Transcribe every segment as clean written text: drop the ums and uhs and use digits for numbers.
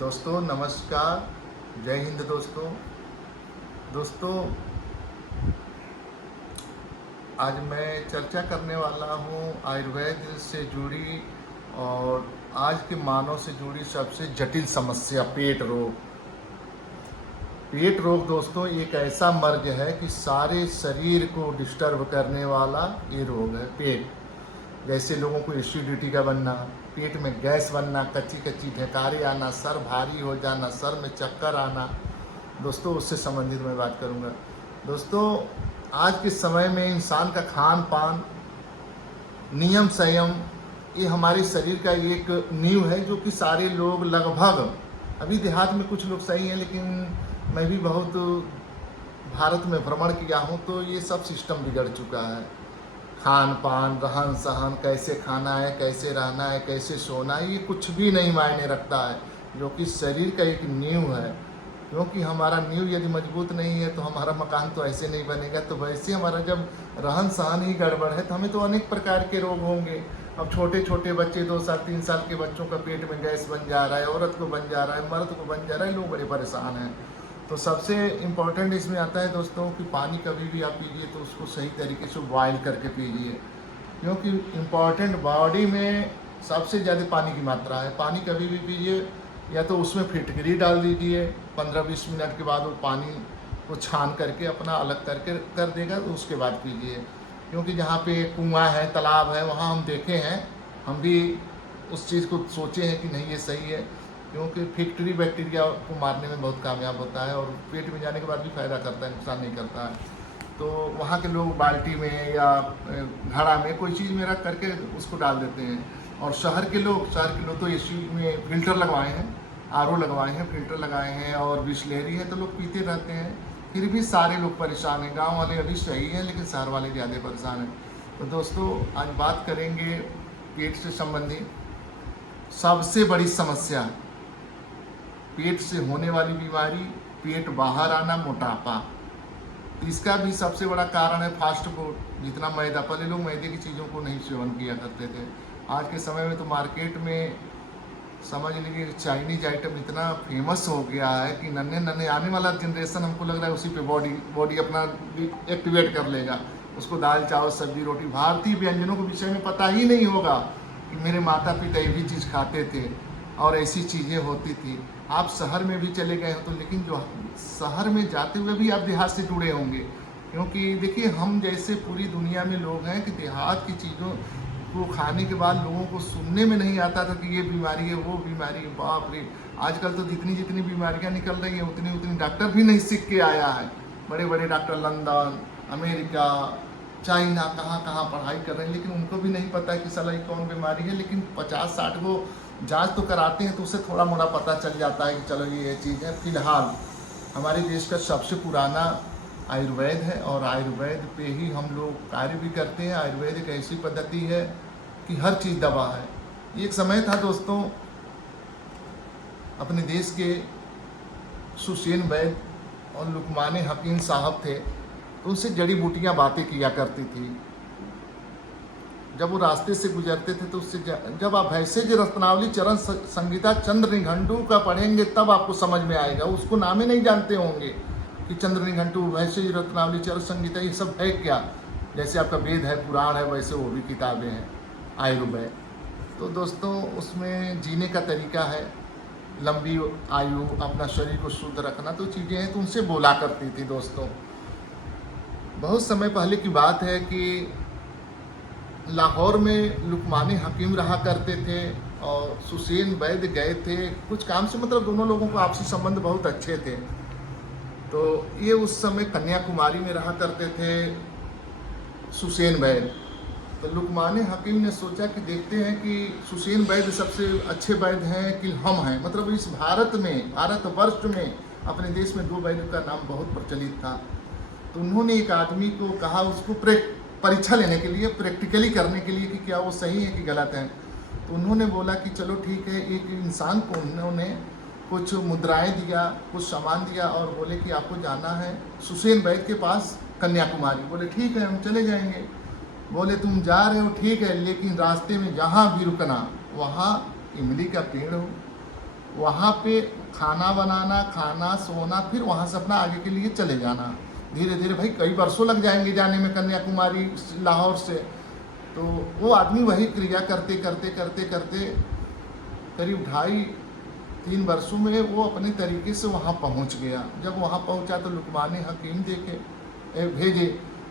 दोस्तों नमस्कार, जय हिंद दोस्तों। आज मैं चर्चा करने वाला हूँ आयुर्वेद से जुड़ी और आज के मानव से जुड़ी सबसे जटिल समस्या पेट रोग दोस्तों एक ऐसा मर्ज है कि सारे शरीर को डिस्टर्ब करने वाला ये रोग है पेट। जैसे लोगों को एसिडिटी का बनना, पेट में गैस बनना, कच्ची कच्ची ढेकारे आना, सर भारी हो जाना, सर में चक्कर आना, दोस्तों उससे संबंधित मैं बात करूंगा। दोस्तों आज के समय में इंसान का खान पान, नियम संयम, ये हमारे शरीर का एक नींव है जो कि सारे लोग लगभग, अभी देहात में कुछ लोग सही हैं लेकिन मैं भी बहुत भारत में भ्रमण किया हूँ तो ये सब सिस्टम बिगड़ चुका है। खान पान, रहन सहन, कैसे खाना है, कैसे रहना है, कैसे सोना है, ये कुछ भी नहीं मायने रखता है, जो कि शरीर का एक नींव है। क्योंकि हमारा नींव यदि मजबूत नहीं है तो हमारा मकान तो ऐसे नहीं बनेगा। तो वैसे हमारा जब रहन सहन ही गड़बड़ है तो हमें तो अनेक प्रकार के रोग होंगे। अब छोटे छोटे बच्चे, 2 साल 3 साल के बच्चों का पेट में गैस बन जा रहा है, औरत को बन जा रहा है, मर्द को बन जा रहा है, लोग बड़े परेशान हैं। तो सबसे इम्पोर्टेंट इसमें आता है दोस्तों कि पानी कभी भी आप पीजिए तो उसको सही तरीके से बॉयल करके पीजिए, क्योंकि इम्पॉर्टेंट बॉडी में सबसे ज़्यादा पानी की मात्रा है। पानी कभी भी पीजिए या तो उसमें फिटकरी डाल दीजिए, 15-20 मिनट के बाद वो पानी को छान करके अपना अलग करके कर देगा, तो उसके बाद पीजिए। क्योंकि जहाँ पे कुआं है, तालाब है, वहाँ हम देखे हैं, हम भी उस चीज़ को सोचे हैं कि नहीं ये सही है, क्योंकि फैक्ट्री बैक्टीरिया को मारने में बहुत कामयाब होता है और पेट में जाने के बाद भी फायदा करता है, नुकसान नहीं करता है। तो वहाँ के लोग बाल्टी में या घड़ा में कोई चीज़ में रख करके उसको डाल देते हैं। और शहर के लोग तो एसी में फिल्टर लगवाए हैं, आरओ लगवाए हैं, फिल्टर लगाए हैं और बिसलेरी है, तो लोग पीते रहते हैं। फिर भी सारे लोग परेशान हैं। गांव वाले अभी सही हैं लेकिन शहर वाले ज़्यादा परेशान हैं। तो दोस्तों आज बात करेंगे पेट से संबंधित सबसे बड़ी समस्या, पेट से होने वाली बीमारी, पेट बाहर आना, मोटापा। इसका भी सबसे बड़ा कारण है फास्ट फूड। जितना मैदा, पहले लोग मैदे की चीज़ों को नहीं सेवन किया करते थे, आज के समय में तो मार्केट में समझ लीजिए चाइनीज आइटम इतना फेमस हो गया है कि नन्हे आने वाला जनरेशन हमको लग रहा है उसी पे बॉडी अपना एक्टिवेट कर लेगा। उसको दाल चावल सब्जी रोटी, भारतीय व्यंजनों के विषय में पता ही नहीं होगा कि मेरे माता पिता ये भी चीज़ खाते थे और ऐसी चीज़ें होती थी। आप शहर में भी चले गए हो तो, लेकिन जो शहर में जाते हुए भी आप देहात से जुड़े होंगे, क्योंकि देखिए हम जैसे पूरी दुनिया में लोग हैं कि देहात की चीज़ों को खाने के बाद लोगों को सुनने में नहीं आता था कि ये बीमारी है, वो बीमारी है। बाप रे, आजकल तो जितनी बीमारियां निकल रही हैं उतनी डॉक्टर भी नहीं सीख के आया है। बड़े बड़े डॉक्टर लंदन, अमेरिका, चाइना, कहाँ पढ़ाई कर रहे हैं, लेकिन उनको भी नहीं पता है कि साला ये कौन बीमारी है। लेकिन 50-60 को जांच तो कराते हैं तो उससे थोड़ा मोड़ा पता चल जाता है कि चलो ये चीज़ है। फिलहाल हमारे देश का सबसे पुराना आयुर्वेद है और आयुर्वेद पे ही हम लोग कार्य भी करते हैं। आयुर्वेद एक ऐसी पद्धति है कि हर चीज़ दवा है। एक समय था दोस्तों, अपने देश के सुसेन वैद्य और लुकमान हकीम साहब थे, तो उनसे जड़ी बूटियाँ बातें किया करती थी। जब वो रास्ते से गुजरते थे तो उससे जब आप भैसेज रत्नावली चरण संगीता चंद्र निघंटू का पढ़ेंगे तब आपको समझ में आएगा। उसको नामे नहीं जानते होंगे कि चंद्र निघंटू, भैसेज रत्नावली, चरण संगीता, ये सब है क्या। जैसे आपका वेद है, पुराण है, वैसे वो भी किताबें हैं आयुर्वेद। तो दोस्तों उसमें जीने का तरीका है, लंबी आयु, अपना शरीर को शुद्ध रखना, तो चीज़ें हैं, तो उनसे बोला करती थी। दोस्तों बहुत समय पहले की बात है कि लाहौर में लुकमान हकीम रहा करते थे और सुसेन वैद्य गए थे कुछ काम से, मतलब दोनों लोगों को आपसी संबंध बहुत अच्छे थे। तो ये उस समय कन्याकुमारी में रहा करते थे सुसेन वैद्य। तो लुकमान हकीम ने सोचा कि देखते हैं कि सुसेन वैद्य सबसे अच्छे वैद्य हैं कि हम हैं, मतलब इस भारतवर्ष में अपने देश में 2 वैद्य का नाम बहुत प्रचलित था। तो उन्होंने एक आदमी को कहा, उसको परीक्षा लेने के लिए, प्रैक्टिकली करने के लिए कि क्या वो सही है कि गलत है। तो उन्होंने बोला कि चलो ठीक है। एक इंसान को उन्होंने कुछ मुद्राएं दिया, कुछ सामान दिया और बोले कि आपको जाना है सुसेन वैद्य के पास कन्याकुमारी। बोले ठीक है, हम चले जाएंगे। बोले तुम जा रहे हो ठीक है, लेकिन रास्ते में जहाँ भी रुकना वहाँ इमली का पेड़ हो, वहाँ पे खाना बनाना, खाना, सोना, फिर वहाँ से अपना आगे के लिए चले जाना। धीरे धीरे भाई कई वर्षों लग जाएंगे जाने में कन्याकुमारी लाहौर से। तो वो आदमी वही क्रिया करते करते करते करते करीब 2.5-3 वर्षों में वो अपने तरीके से वहाँ पहुँच गया। जब वहाँ पहुँचा तो लुकमान हकीम भेजे,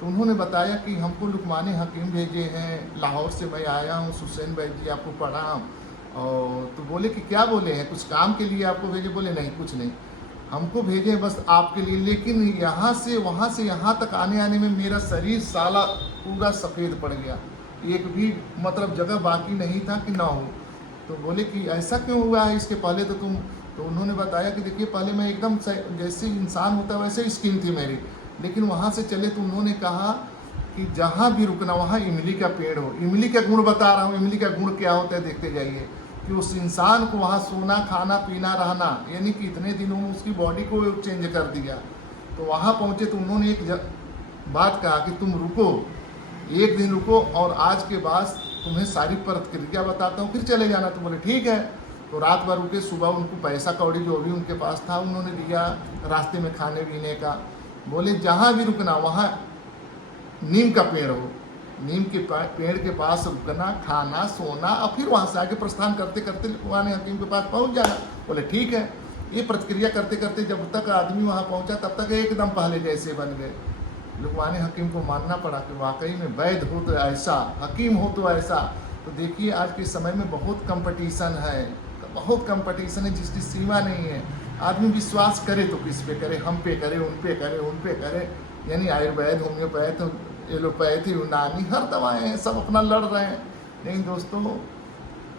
तो उन्होंने बताया कि हमको लुकमान हकीम भेजे हैं, लाहौर से मैं आया हूँ, हुसैन भाई जी आपको प्रणाम। और तो बोले कि क्या बोले हैं, कुछ काम के लिए आपको भेजे? बोले नहीं कुछ नहीं, हमको भेजे बस आपके लिए। लेकिन यहाँ से वहाँ से यहाँ तक आने में मेरा शरीर साला पूरा सफ़ेद पड़ गया, एक भी मतलब जगह बाकी नहीं था कि ना हो। तो बोले कि ऐसा क्यों हुआ है, इसके पहले तो तुम। तो उन्होंने बताया कि देखिए पहले मैं एकदम जैसे इंसान होता है वैसे स्किन थी मेरी, लेकिन वहाँ से चले तो उन्होंने कहा कि जहाँ भी रुकना वहाँ इमली का पेड़ हो। इमली का गुण बता रहा हूँ, इमली का गुण क्या होता है देखते जाइए, कि उस इंसान को वहाँ सोना, खाना, पीना, रहना, यानी कि इतने दिनों में उसकी बॉडी को चेंज कर दिया। तो वहाँ पहुँचे तो उन्होंने एक बात कहा कि तुम रुको, 1 दिन रुको और आज के बाद तुम्हें सारी प्रतिक्रिया बताता हूँ, फिर चले जाना। तो बोले ठीक है। तो रात भर रुके, सुबह उनको पैसा कौड़ी जो भी उनके पास था उन्होंने दिया रास्ते में खाने पीने का। बोले जहाँ भी रुकना वहाँ नीम का पेड़ हो, नीम के पेड़ के पास रुकना, खाना, सोना, और फिर वहाँ से आगे प्रस्थान करते करते लुकमान हकीम के पास पहुँच जाना। बोले ठीक है। ये प्रतिक्रिया करते करते जब तक आदमी वहाँ पहुँचा तब तक एकदम पहले जैसे बन गए। लुकमान हकीम को मानना पड़ा कि वाकई में वैद्य हो तो ऐसा, हकीम हो तो ऐसा। तो देखिए आज के समय में बहुत कंपटीशन है, बहुत कंपटीशन है जिसकी सीमा नहीं है। आदमी विश्वास करे तो किस पे करे, हम पे करे, उन पे करे, उन पे करे, यानी आयुर्वेद, होम्योपैथ, एलोपैथी, यूनानी, हर दवाएं हैं, सब अपना लड़ रहे हैं। लेकिन दोस्तों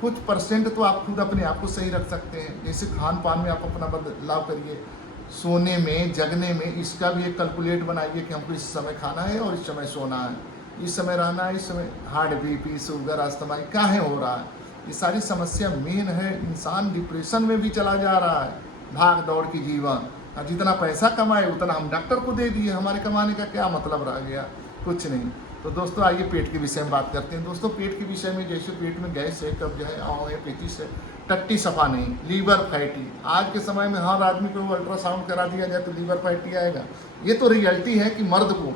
कुछ परसेंट तो आप खुद अपने आप को सही रख सकते हैं। जैसे खान पान में आप अपना बदलाव करिए, सोने में, जगने में, इसका भी एक कैलकुलेट बनाइए कि हमको इस समय खाना है और इस समय सोना है, इस समय रहना है, इस समय हार्ट बीपी, शुगर, अस्थमा काहे हो रहा है। ये सारी समस्या मेन है। इंसान डिप्रेशन में भी चला जा रहा है, भाग दौड़ की जीवन। और जितना पैसा कमाए उतना हम डॉक्टर को दे दिए, हमारे कमाने का क्या मतलब रह गया, कुछ नहीं। तो दोस्तों आइए पेट के विषय में बात करते हैं। दोस्तों पेट के विषय में, जैसे पेट में गैस है, कब्ज है, आँव है, पेचिश है, टट्टी सफा नहीं, लीवर फैटी। आज के समय में हर आदमी को अल्ट्रासाउंड करा दिया जाए तो लीवर फैटी आएगा। ये तो रियलिटी है कि मर्द को,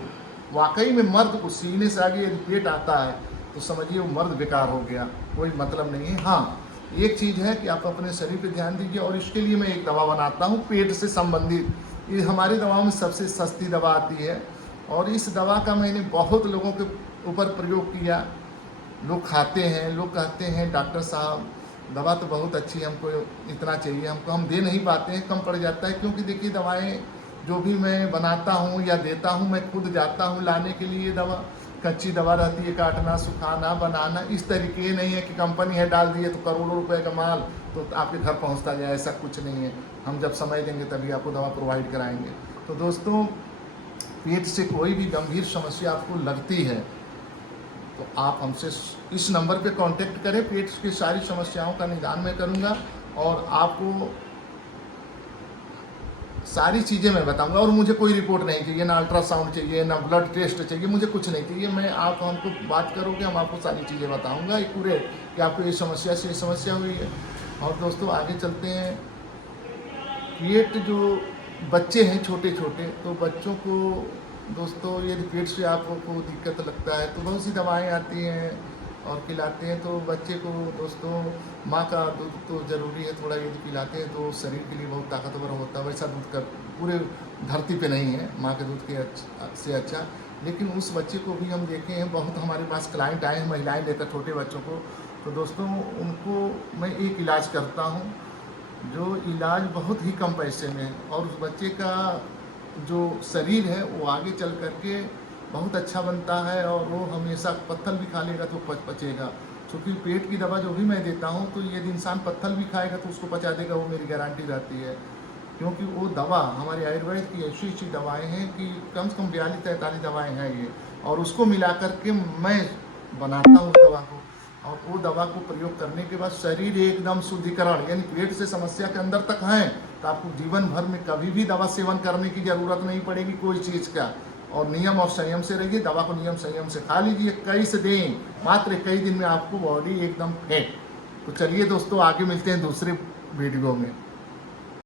वाकई में मर्द को सीने से आगे यदि पेट आता है तो समझिए वो मर्द बेकार हो गया, कोई मतलब नहीं है। हाँ एक चीज़ है कि आप अपने शरीर पे ध्यान दीजिए, और इसके लिए मैं एक दवा बनाता हूँ पेट से संबंधित। ये हमारी दवाओं में सबसे सस्ती दवा आती है, और इस दवा का मैंने बहुत लोगों के ऊपर प्रयोग किया। लोग खाते हैं, लोग कहते हैं डॉक्टर साहब दवा तो बहुत अच्छी है, हमको इतना चाहिए, हमको हम दे नहीं पाते हैं, कम पड़ जाता है। क्योंकि देखिए दवाएं जो भी मैं बनाता हूँ या देता हूँ, मैं खुद जाता हूँ लाने के लिए। दवा कच्ची दवा रहती है, काटना, सुखाना, बनाना, इस तरीके नहीं है कि कंपनी है डाल दिए तो करोड़ों रुपए का माल तो आपके घर पहुँचता जाए, ऐसा कुछ नहीं है। हम जब समय देंगे तभी आपको दवा प्रोवाइड कराएंगे। तो दोस्तों पेट से कोई भी गंभीर समस्या आपको लगती है तो आप हमसे इस नंबर पे कांटेक्ट करें। पेट की सारी समस्याओं का निदान मैं करूंगा और आपको सारी चीज़ें मैं बताऊंगा। और मुझे कोई रिपोर्ट नहीं चाहिए, ना अल्ट्रासाउंड चाहिए, ना ब्लड टेस्ट चाहिए, मुझे कुछ नहीं चाहिए। मैं आप हमको बात करोगे, हम आपको सारी चीज़ें बताऊंगा पूरे कि आपको ये समस्या से ये समस्या हुई है। और दोस्तों आगे चलते हैं। पेट जो बच्चे हैं छोटे छोटे, तो बच्चों को दोस्तों यदि पेट से आपको दिक्कत लगता है तो बहुत सी दवाएं आती हैं और खिलाते हैं। तो बच्चे को दोस्तों माँ का दूध तो ज़रूरी है, थोड़ा यदि पिलाते हैं तो शरीर के लिए बहुत ताकतवर होता है। वैसा दूध का पूरे धरती पे नहीं है माँ के दूध के से अच्छा। लेकिन उस बच्चे को भी हम देखे हैं, बहुत हमारे पास क्लाइंट आए हैं महिलाएँ लेकर छोटे बच्चों को। तो दोस्तों उनको मैं एक इलाज करता हूँ जो इलाज बहुत ही कम पैसे में, और उस बच्चे का जो शरीर है वो आगे चल करके बहुत अच्छा बनता है। और वो हमेशा पत्थर भी खा लेगा तो पचेगा। क्योंकि पेट की दवा जो भी मैं देता हूँ तो यदि इंसान पत्थर भी खाएगा तो उसको पचा देगा, वो मेरी गारंटी रहती है। क्योंकि वो दवा हमारे आयुर्वेद की ऐसी ऐसी दवाएं हैं कि कम से कम 42-43 दवाएं हैं ये, और उसको मिला करके मैं बनाता हूँ दवा को। और वो दवा को प्रयोग करने के बाद शरीर एकदम शुद्धिकरण, यानी पेट से समस्या के अंदर तक है तो आपको जीवन भर में कभी भी दवा सेवन करने की ज़रूरत नहीं पड़ेगी कोई चीज़ का। और नियम और संयम से रहिए, दवा को नियम संयम से खा लीजिए। 21 दिन, मात्र 21 दिन में आपको बॉडी एकदम फिट। तो चलिए दोस्तों आगे मिलते हैं दूसरे वीडियो में।